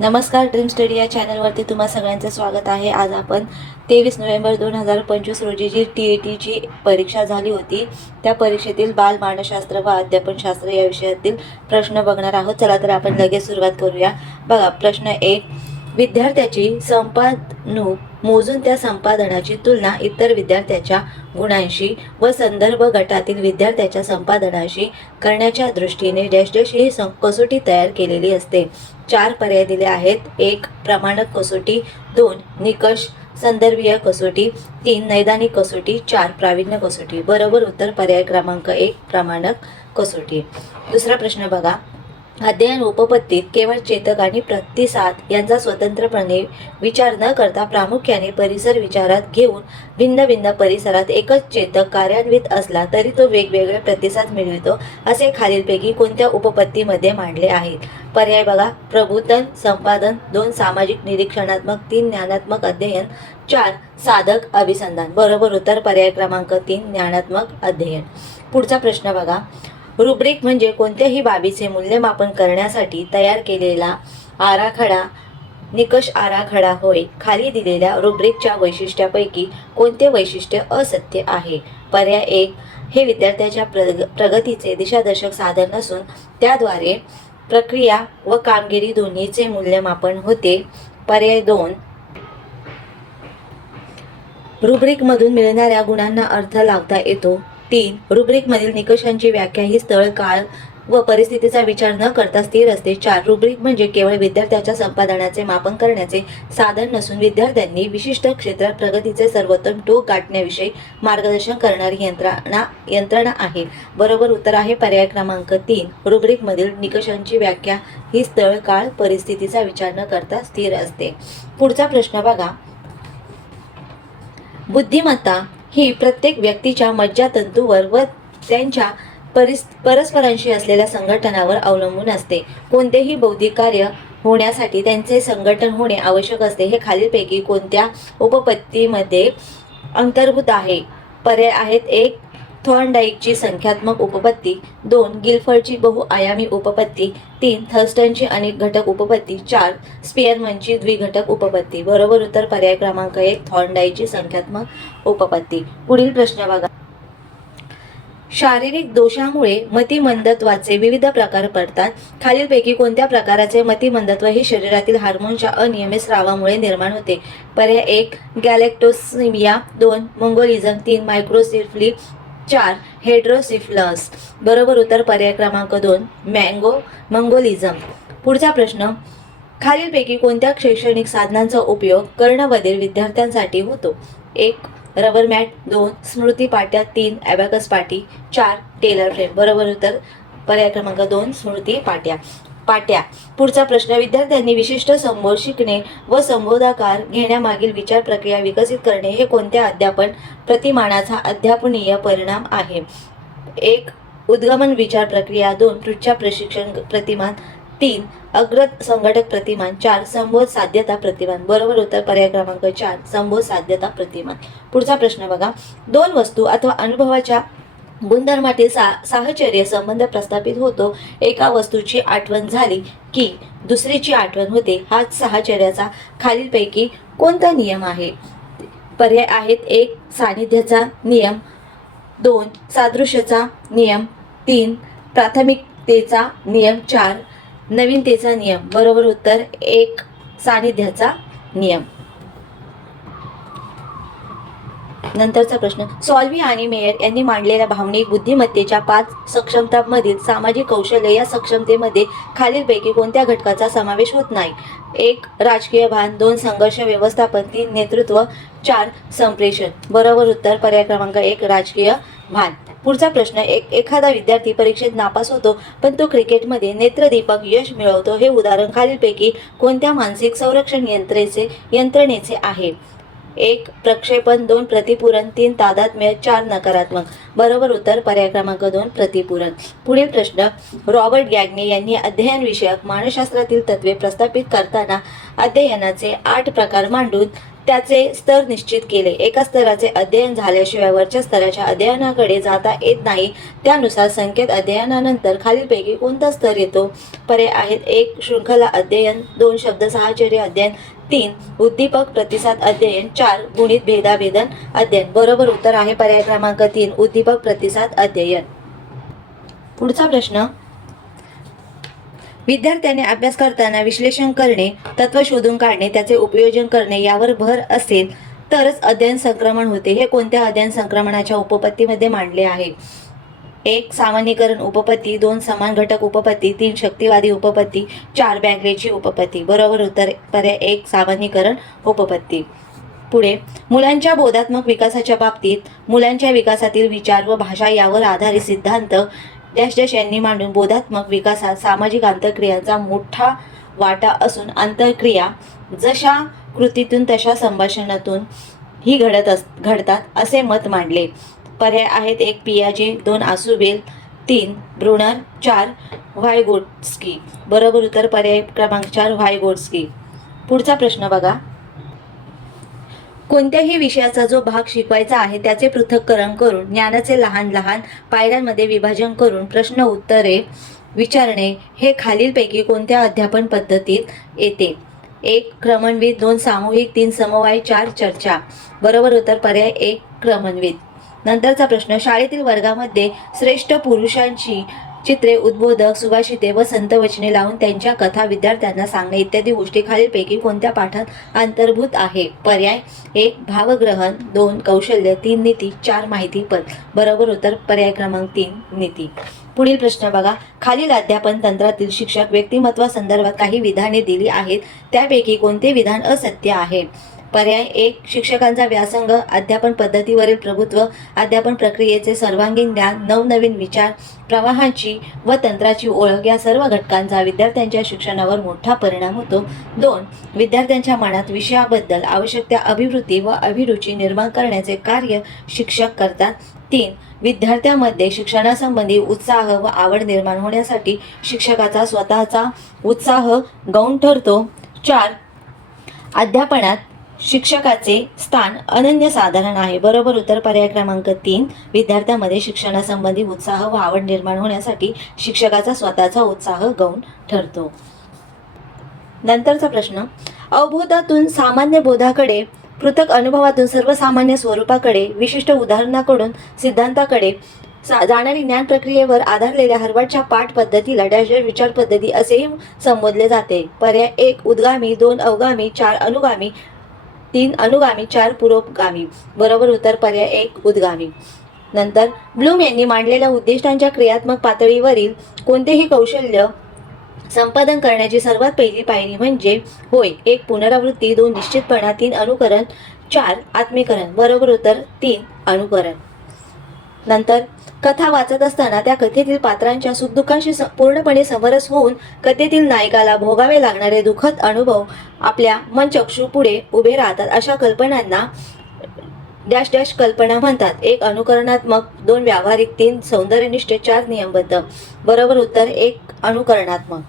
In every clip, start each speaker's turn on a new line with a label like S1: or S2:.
S1: नमस्कार dream study या चॅनलवरती तुम्हा सगळ्यांचं स्वागत आहे. आज आपण तेवीस नोव्हेंबर दोन हजार पंचवीस रोजी जी टी ई टीची परीक्षा झाली होती त्या परीक्षेतील बाल मानसशास्त्र व अध्यापनशास्त्र या विषयातील प्रश्न बघणार आहोत. चला तर आपण लगेच सुरुवात करूया. बघा प्रश्न एक विद्यार्थ्याची संपादनूक मोजून त्या संपादनाची तुलना इतर विद्यार्थ्याच्या गुणांशी व संदर्भ गटातील विद्यार्थ्याच्या संपादनाशी करण्याच्या दृष्टीने डॅश डॅश ही सं- कसोटी तयार केलेली असते. चार पर्याय दिले आहेत. एक प्रमाणक कसोटी. दोन निकष संदर्भीय कसोटी. तीन नैदानिक कसोटी. चार प्रावीण्य कसोटी. बरोबर उत्तर पर्याय क्रमांक एक प्रमाणक कसोटी. दुसरा प्रश्न बघा. अध्ययन उपपत्तीत केवळ चेतक आणि प्रतिसाद यांचा स्वतंत्रपणे विचार न करता प्रामुख्याने परिसर विचारात घेऊन भिन्न भिन्न परिसरात एकच चेतक कार्यान्वित असला तरी तो वेगवेगळे प्रतिसाद मिळवितो असे खालीलपैकी कोणत्या उपपत्तीमध्ये मांडले आहेत? पर्याय बघा. प्रबोधन संपादन दोन सामाजिक निरीक्षणात्मक तीन ज्ञानात्मक अध्ययन चार साधक अभिसंधान. बरोबर उत्तर पर्याय क्रमांक तीन ज्ञानात्मक अध्ययन. पुढचा प्रश्न बघा. रुब्रिक म्हणजे कोणत्याही बाबीचे मूल्यमापन करण्यासाठी तयार केलेला आराखडा निकष आराखडा होय. खाली दिलेल्या रुब्रिकच्या वैशिष्ट्यापैकी कोणते वैशिष्ट्य असत्य आहे? पर्याय एक हे विद्यार्थ्याच्या प्रग प्रगतीचे दिशादर्शक साधन नसून त्याद्वारे प्रक्रिया व कामगिरी दोन्हीचे मूल्यमापन होते. पर्याय दोन रुब्रिकमधून मिळणाऱ्या गुणांना अर्थ लावता येतो. तीन रुब्रिकमधील निकषांची व्याख्या ही स्थळ काळ व परिस्थितीचा विचार न करता स्थिर असते. चार रुब्रिक म्हणजे केवळ विद्यार्थ्याच्या संपादनाचे मापन करण्याचे साधन नसून विद्यार्थ्यांनी विशिष्ट क्षेत्रात प्रगतीचे सर्वोत्तम टोक गाठण्याविषयी मार्गदर्शन करणारी यंत्रणा यंत्रणा आहे. बरोबर उत्तर आहे पर्याय क्रमांक तीन रुब्रिकमधील निकषांची व्याख्या ही स्थळ काळ परिस्थितीचा विचार न करता स्थिर असते. पुढचा प्रश्न बघा. बुद्धिमत्ता ही प्रत्येक व्यक्तीच्या मज्जातंतूवर व त्यांच्या परिस परस्परांशी असलेल्या संघटनावर अवलंबून असते. कोणतेही बौद्धिक कार्य होण्यासाठी त्यांचे संघटन होणे आवश्यक असते. हे खालीलपैकी कोणत्या उपपत्तीमध्ये अंतर्भूत आहे? पर्याय आहेत एक थॉर्नडाईकची संख्यात्मक उपपत्ती दोन गिलफर्डची बहुआयामी उपपत्ती तीन थर्स्टनची अनेक घटक उपपत्ती चार स्पियरमनची द्विघटक उपपत्ती. बरोबर उत्तर पर्याय क्रमांक एक थॉर्नडाईकची संख्यात्मक उपपत्ती पुढील प्रश्न बघा. शारीरिक दोषामुळे मतिमंदत्वाचे विविध प्रकार पडतात. खालीलपैकी कोणत्या प्रकाराचे मतिमंदत्व हे शरीरातील हार्मोनच्या अनियमित स्रावामुळे निर्माण होते? पर्याय एक गॅलेक्टोसिमिया. दोन मंगोलिझम. तीन मायक्रोसिफ्ली. चार हेड्रोसिफ्लस. बरोबर उत्तर पर्याय क्रमांक दोन मँगो मंगोलिझम. पुढचा प्रश्न खालीलपैकी कोणत्या शैक्षणिक साधनांचा उपयोग कर्णबधीर विद्यार्थ्यांसाठी होतो? एक रबर मॅट दोन स्मृती पाट्या तीन ॲबॅकस पाटी चार टेलर फ्रेम. बरोबर उत्तर? पर्याय क्रमांक दोन स्मृती पाट्या. पाट्या. पुढचा प्रश्न विद्यार्थ्यांनी विशिष्ट संबोध शिकणे व संबोधाकार घेण्यामागील विचार प्रक्रिया विकसित करणे हे कोणत्या अध्यापन प्रतिमानाचा अध्यापनीय परिणाम आहे? एक उद्गमन विचार प्रक्रिया. दोन पृच्छा प्रशिक्षण प्रतिमान तीन अग्रत संघटक प्रतिमान. चार संबोध साध्यता प्रतिमान. बरोबर उत्तर पर्याय क्रमांक चार संबोध साध्यता प्रतिमान. पुढचा प्रश्न बघा. दोन वस्तू अथवा अनुभवाच्या गुणधर्मातील सा साहचर्य संबंध प्रस्थापित होतो. एका वस्तूची आठवण झाली की दुसरीची आठवण होते. हा साहचर्याचा खालीलपैकी कोणता नियम आहे? पर्याय आहेत एक सानिध्याचा नियम. दोन सादृश्यचा नियम. तीन प्राथमिकतेचा नियम. चार नवीनतेचा नियम. बरोबर उत्तर एक सानिध्याचा नियम. नंतरचा प्रश्न. सॉल्वी आणि मेयर यांनी मांडलेल्या भावनिक बुद्धिमत्तेच्या पाच सक्षमतांमधील सामाजिक कौशल्य या सक्षमतेमध्ये खालीलपैकी कोणत्या घटकाचा समावेश होत नाही? एक राजकीय भान. दोन संघर्ष व्यवस्थापन. तीन नेतृत्व. चार संप्रेषण. बरोबर उत्तर पर्याय क्रमांक एक राजकीय भान. पुढचा प्रश्न एक एखादा विद्यार्थी परीक्षेत नापास होतो पण तो क्रिकेटमध्ये नेत्रदीपक यश मिळवतो. हे उदाहरण खालीलपैकी कोणत्या मानसिक संरक्षण यंत्रेचे यंत्रणेचे आहे? एक प्रक्षेपण दोन प्रतिपूरण तीन तादात्म्य चार नकारात्मक. बरोबर उत्तर पर्याय क्रमांक दोन प्रतिपूरण पुढील प्रश्न रॉबर्ट गॅगने यांनी अध्ययन विषयक मानसशास्त्रातील तत्वे प्रस्थापित करताना अध्ययनाचे आठ प्रकार मांडून त्याचे स्तर निश्चित केले. एका स्तराचे अध्ययन झाल्याशिवाय वरच्या स्तराच्या अध्ययनाकडे जाता येत नाही. त्यानुसार संकेत अध्ययनानंतर खालीलपैकी कोणता स्तर येतो? पर्याय आहेत एक शृंखला अध्ययन दोन शब्द साहचर्य अध्ययन तीन उद्दीपक प्रतिसाद अध्ययन. चार गुणित भेदाभेदन अध्ययन. बरोबर उत्तर आहे पर्याय क्रमांक तीन उद्दीपक प्रतिसाद अध्ययन. पुढचा प्रश्न. विद्यार्थ्याने अभ्यास करताना विश्लेषण करणे तत्व शोधून काढणे त्याचे उपयोजन करणे यावर भर असेल तरच अध्ययन संक्रमण होते. हे कोणत्या अध्ययन संक्रमणाच्या उपपत्तीमध्ये मांडले आहे? एक सामान्यीकरण उपपत्ती दोन समान घटक उपपत्ती तीन शक्तिवादी उपपत्ती चार बँकेची उपपत्ती बरोबर उत्तर पर्याय एक सामान्यीकरण उपपत्ती पुढे मुलांच्या बोधात्मक विकासाच्या बाबतीत मुलांच्या विकासातील विचार व भाषा यावर आधारित सिद्धांत डॅश डॅश यांनी मांडून बोधात्मक विकासात सामाजिक आंतरक्रियांचा मोठा वाटा असून आंतरक्रिया जशा कृतीतून तशा संभाषणातून ही घडत अस घडतात असे मत मांडले. पर्याय आहेत. एक पियाजे दोन आसुबेल तीन ब्रुनर चार व्हायगोट्स्की. बरोबर उत्तर पर्याय क्रमांक चार व्हायगोट्स्की. पुढचा प्रश्न बघा. कोणत्याही विषयाचा जो भाग शिकवायचा आहे त्याचे पृथक्करण करून ज्ञानाचे लहान लहान पायऱ्यांमध्ये विभाजन करून प्रश्न उत्तरे विचारणे हे खालीलपैकी कोणत्या अध्यापन पद्धतीत येते? एक क्रमणवित दोन सामूहिक तीन समवाय चार चर्चा. बरोबर उत्तर पर्याय एक क्रमणवित नंतरचा प्रश्न शाळेतील वर्गामध्ये श्रेष्ठ पुरुषांची चित्रे उद्बोधक सुभाषिते व संत वचने लावून त्यांच्या कथा विद्यार्थ्यांना सांगणे इत्यादी गोष्टी खालीलपैकी कोणत्या पाठात अंतर्भूत आहे? पर्याय एक भावग्रहण. दोन कौशल्य. तीन नीती. चार माहितीपद बरोबर उत्तर पर्याय क्रमांक तीन नीती. पुढील प्रश्न बघा. खालील अध्यापन तंत्रातील शिक्षक व्यक्तिमत्वासंदर्भात काही विधाने दिली आहेत. त्यापैकी कोणते विधान असत्य आहे? पर्याय एक शिक्षकांचा व्यासंग अध्यापन पद्धतीवरील प्रभुत्व अध्यापन प्रक्रियेचे सर्वांगीण ज्ञान नवनवीन विचार प्रवाहांची व तंत्राची ओळख या सर्व घटकांचा विद्यार्थ्यांच्या शिक्षणावर मोठा परिणाम होतो. दोन विद्यार्थ्यांच्या मनात विषयाबद्दल आवश्यक त्या अभिवृत्ती व अभिरुची निर्माण करण्याचे कार्य शिक्षक करतात. तीन विद्यार्थ्यांमध्ये शिक्षणासंबंधी उत्साह व आवड निर्माण होण्यासाठी शिक्षकाचा स्वतःचा उत्साह गौण ठरतो. चार अध्यापनात शिक्षकाचे स्थान अनन्यसाधारण आहे. बरोबर उत्तर पर्याय क्रमांक तीन विद्यार्थ्यांमध्ये शिक्षणासंबंधी उत्साह व आवड निर्माण होण्यासाठी शिक्षकाचा स्वतःचा उत्साह गौण ठरतो. नंतरचा प्रश्न अवबोधातून सामान्य बोधाकडे पृथक अनुभवातून सर्वसामान्य स्वरूपाकडे विशिष्ट उदाहरणाकडून सिद्धांताकडे सा- जाणारी ज्ञान प्रक्रियेवर आधारलेल्या हरवाडच्या पाठ पद्धतीला डॅश विचार पद्धती असेही संबोधले जाते. पर्याय एक उद्गामी दोन अवगामी चार अनुगामी तीन अनुगामी चार पुरोगामी. बरोबर उत्तर पर्याय एक उद्गामी. नंतर ब्लूम यांनी मांडलेल्या उद्दिष्टांच्या क्रियात्मक पातळीवरील कोणतेही कौशल्य संपादन करण्याची सर्वात पहिली पायरी म्हणजे होय एक पुनरावृत्ती दोन निश्चितपणा तीन अनुकरण चार आत्मीकरण. बरोबर उत्तर तीन अनुकरण. नंतर कथा वाचत असताना त्या कथेतील पात्रांच्या सुखदुःखांशी स- पूर्णपणे समरस होऊन कथेतील नायकाला भोगावे लागणारे दुःखद अनुभव आपल्या मनचक्षू पुढे उभे राहतात. अशा कल्पनांना डॅश डॅश कल्पना म्हणतात. एक अनुकरणात्मक दोन व्यावहारिक तीन सौंदर्यनिष्ठ चार नियमबद्ध. बरोबर उत्तर एक अनुकरणात्मक.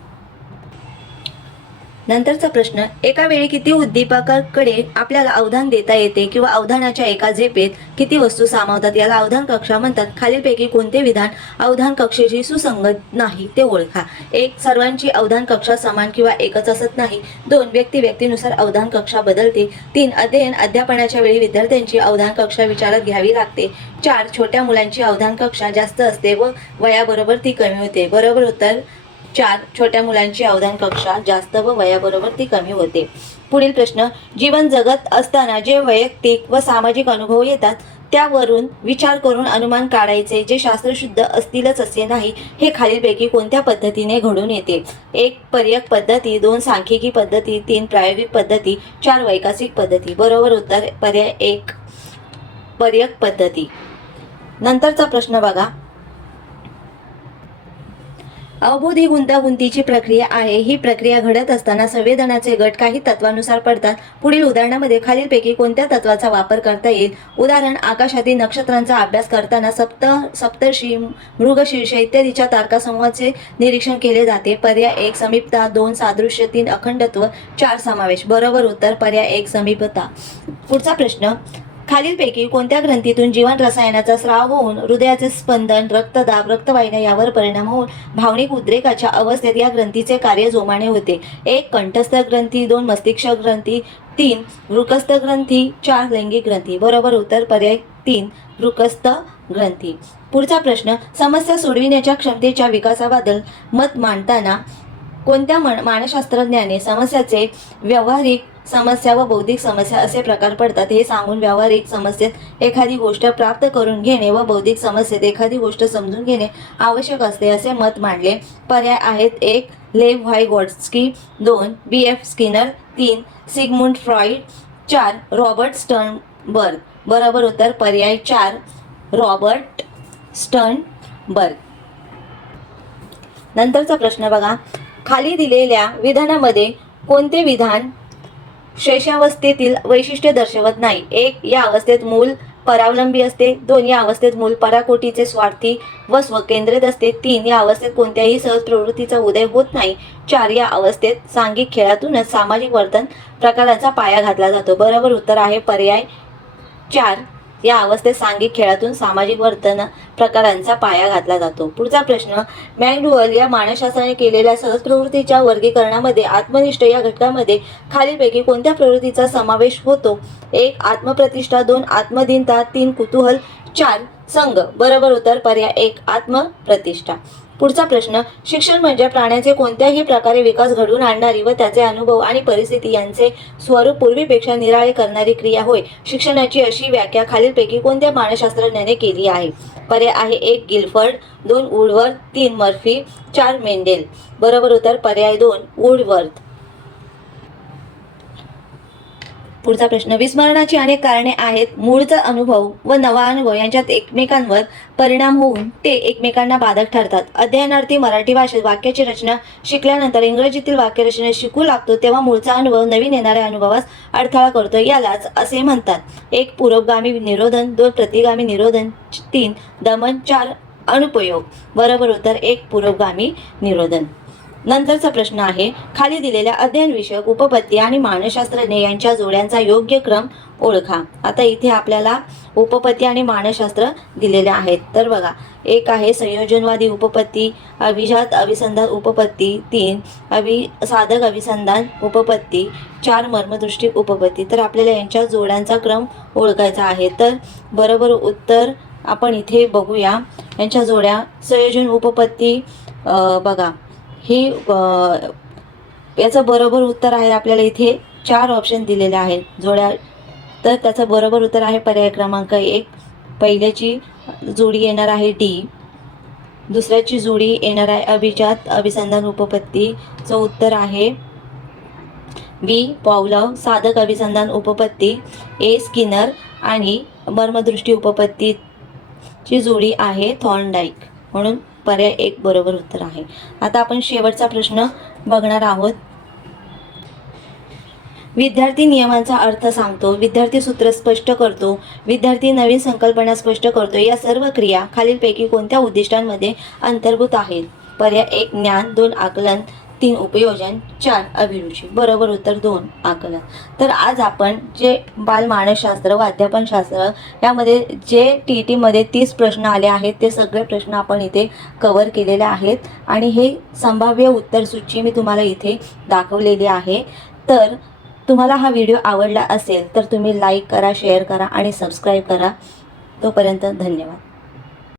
S1: नंतरचा प्रश्न एका वेळी किती उद्दीपकाकडे आपल्याला अवधान देता येते किंवा अवधानाच्या एका झेपेत किती वस्तू सामावतात याला अवधान कक्षा म्हणतात. खालीलपैकी कोणते विधान अवधान कक्षेशी सुसंगत नाही ते ओळखा. एक सर्वांची अवधान कक्षा समान किंवा एकच असत नाही. दोन व्यक्ती व्यक्तीनुसार अवधान कक्षा बदलते. तीन अध्ययन अध्यापनाच्या वेळी विद्यार्थ्यांची अवधान कक्षा विचारात घ्यावी लागते. चार छोट्या मुलांची अवधान कक्षा जास्त असते व वयाबरोबर ती कमी होते. बरोबर उत्तर? चार छोट्या मुलांची अवधान कक्षा जास्त व वयाबरोबर ती कमी होते. पुढील प्रश्न जीवन जगत असताना जे वैयक्तिक व सामाजिक अनुभव येतात त्यावरून विचार करून अनुमान काढायचे जे शास्त्रशुद्ध असतीलच असे नाही हे खालीलपैकी कोणत्या पद्धतीने घडून येते? एक पर्यक पद्धती दोन सांख्यिकी पद्धती तीन प्रायोगिक पद्धती चार वैकासिक पद्धती. बरोबर उत्तर पर्याय एक पर्यक पद्धती. नंतरचा प्रश्न बघा. अवबोध ही गुंतागुंतीची प्रक्रिया आहे. ही प्रक्रिया घडत असताना संवेदनाचे गट काही तत्वानुसार पडतात. पुढील उदाहरणामध्ये खालीलपैकी कोणत्या तत्वाचा वापर करता येईल? उदाहरण आकाशातील नक्षत्रांचा अभ्यास करताना सप्त सप्तर्षी मृगशीर्ष इत्यादीच्या तारकासमूहाचे निरीक्षण केले जाते. पर्याय एक समीपता दोन सादृश्य तीन अखंडत्व चार समावेश. बरोबर उत्तर पर्याय एक समीपता. पुढचा प्रश्न खालीलपैकी कोणत्या ग्रंथीतून जीवन रसायनाचा स्राव होऊन हृदयाचे स्पंदन रक्तदाब रक्तवाहिन्या यावर परिणाम होऊन भावनिक उद्रेकाच्या अवस्थेत या ग्रंथीचे कार्य जोमाने होते. एक कंठस्थ ग्रंथी दोन मस्तिष्क ग्रंथी तीन वृकस्थ ग्रंथी चार लैंगिक ग्रंथी. बरोबर उत्तर पर्याय तीन वृकस्थ ग्रंथी. पुढचा प्रश्न समस्या सोडविण्याच्या क्षमतेच्या विकासाबद्दल मत मांडताना कोणत्या मन मानसशास्त्रज्ञाने समस्याचे व्यावहारिक समस्या व बौद्धिक समस्या असे प्रकार पडतात हे सांगून व्यावहारिक समस्येत एखादी गोष्ट प्राप्त करून घेणे व बौद्धिक समस्येत एखादी गोष्ट समजून घेणे आवश्यक असते असे मत मांडले. पर्याय आहेत एक लेव व्हाय गॉड्स्की दोन बी. एफ. स्किनर. तीन सिगमुंड फ्रॉइड. चार रॉबर्ट स्टर्नबर्ग. बरोबर उत्तर पर्याय चार रॉबर्ट स्टर्नबर्ग. नंतरचा प्रश्न बघा. खाली दिलेल्या विधानामध्ये कोणते विधान शैशवावस्थेतील वैशिष्ट्य दर्शवत नाही. एक या अवस्थेत मूल परावलंबी असते. दोन या अवस्थेत मूल पराकोटीचे स्वार्थी व स्वकेंद्रित असते. तीन या अवस्थेत कोणत्याही सहज प्रवृत्तीचा उदय होत नाही. चार या अवस्थेत सांघिक खेळातूनच सामाजिक वर्तन प्रकाराचा पाया घातला जातो. बरोबर उत्तर आहे पर्याय चार. या अवस्थेत सांघिक खेळातून सामाजिक वर्तन प्रकारांचा पाया घातला जातो. पुढचा प्रश्न मॅगडुअल या मानसशास्त्राने केलेल्या सहज प्रवृत्तीच्या वर्गीकरणामध्ये आत्मनिष्ठ या घटकामध्ये खालीलपैकी कोणत्या प्रवृत्तीचा समावेश होतो? एक आत्मप्रतिष्ठा दोन आत्मदिनता तीन कुतूहल चार संघ. बरोबर उत्तर पर्याय एक आत्मप्रतिष्ठा. पुढचा प्रश्न शिक्षण म्हणजे प्राण्याचे कोणत्याही प्रकारे विकास घडवून आणणारी व त्याचे अनुभव आणि परिस्थिती यांचे स्वरूप पूर्वीपेक्षा निराळे करणारी क्रिया होय. शिक्षणाची अशी व्याख्या खालीलपैकी कोणत्या मानसशास्त्रज्ञाने केली आहे? पर्याय आहे एक गिलफर्ड दोन उडवर्थ तीन मर्फी चार मेंडेल. बरोबर उत्तर पर्याय दोन वुडवर्थ. पुढचा प्रश्न. विस्मरणाची अनेक कारणे आहेत. मूळचा अनुभव व नवा अनुभव यांच्यात एकमेकांवर परिणाम होऊन ते एकमेकांना बाधक ठरतात. अध्ययनार्थी मराठी भाषेत वाक्याची रचना शिकल्यानंतर इंग्रजीतील वाक्यरचना शिकू लागतो तेव्हा मूळचा अनुभव नवीन येणाऱ्या अनुभवास अडथळा करतो. यालाच असे म्हणतात. एक पुरोगामी निरोधन दोन प्रतिगामी निरोधन तीन दमन चार अनुपयोग बरोबर उत्तर एक पुरोगामी निरोधन. नंतरचा प्रश्न आहे खाली दिलेल्या अध्ययन विषयक उपपत्ती आणि मानसशास्त्रज्ञ यांच्या जोड्यांचा योग्य क्रम ओळखा. आता इथे आपल्याला उपपत्ती आणि मानसशास्त्र दिलेले आहेत. तर बघा एक आहे संयोजनवादी उपपत्ती अभिजात अभिसंधान उपपत्ती तीन अभि साधक अभिसंधान उपपत्ती चार मर्मदृष्टी उपपत्ती. तर आपल्याला यांच्या जोड्यांचा क्रम ओळखायचा आहे. तर बरोबर उत्तर आपण इथे बघूया. यांच्या जोड्या संयोजन उपपत्ती बघा. हे याचं बरोबर उत्तर आहे आपल्याला इथे चार ऑप्शन दिलेले आहेत जोड्या. तर त्याचं बरोबर उत्तर आहे पर्याय क्रमांक एक पहिल्याची जोडी येणार आहे डी. दुसऱ्याची जोडी येणार आहे अभिजात अभिसंधान उपपत्तीचं उत्तर आहे बी पावलव साधक अभिसंधान उपपत्ती ए स्किनर आणि मर्मदृष्टी उपपत्तीची जोडी आहे थॉर्नडाईक. म्हणून पर्याय एक बरोबर उत्तर आहे. आता आपण शेवटचा प्रश्न बघणार आहोत. विद्यार्थी नियमांचा अर्थ सांगतो विद्यार्थी सूत्र स्पष्ट करतो विद्यार्थी नवीन संकल्पना स्पष्ट करतो या सर्व क्रिया खालीलपैकी कोणत्या उद्दिष्टांमध्ये अंतर्भूत आहेत? पर्याय एक ज्ञान. दोन आकलन. तीन उपयोजन चार अभिरुची. बरोबर उत्तर दोन आकलन. तर आज आपण जे बालमानसशास्त्र व अध्यापनशास्त्र यामध्ये जे टी ई टीमध्ये तीस प्रश्न आले आहेत ते सगळे प्रश्न आपण इथे कवर केलेले आहेत. आणि हे संभाव्य उत्तरसूची मी तुम्हाला इथे दाखवलेली आहे. तर तुम्हाला हा व्हिडिओ आवडला असेल तर तुम्ही लाईक करा शेअर करा आणि सबस्क्राईब करा. तोपर्यंत धन्यवाद.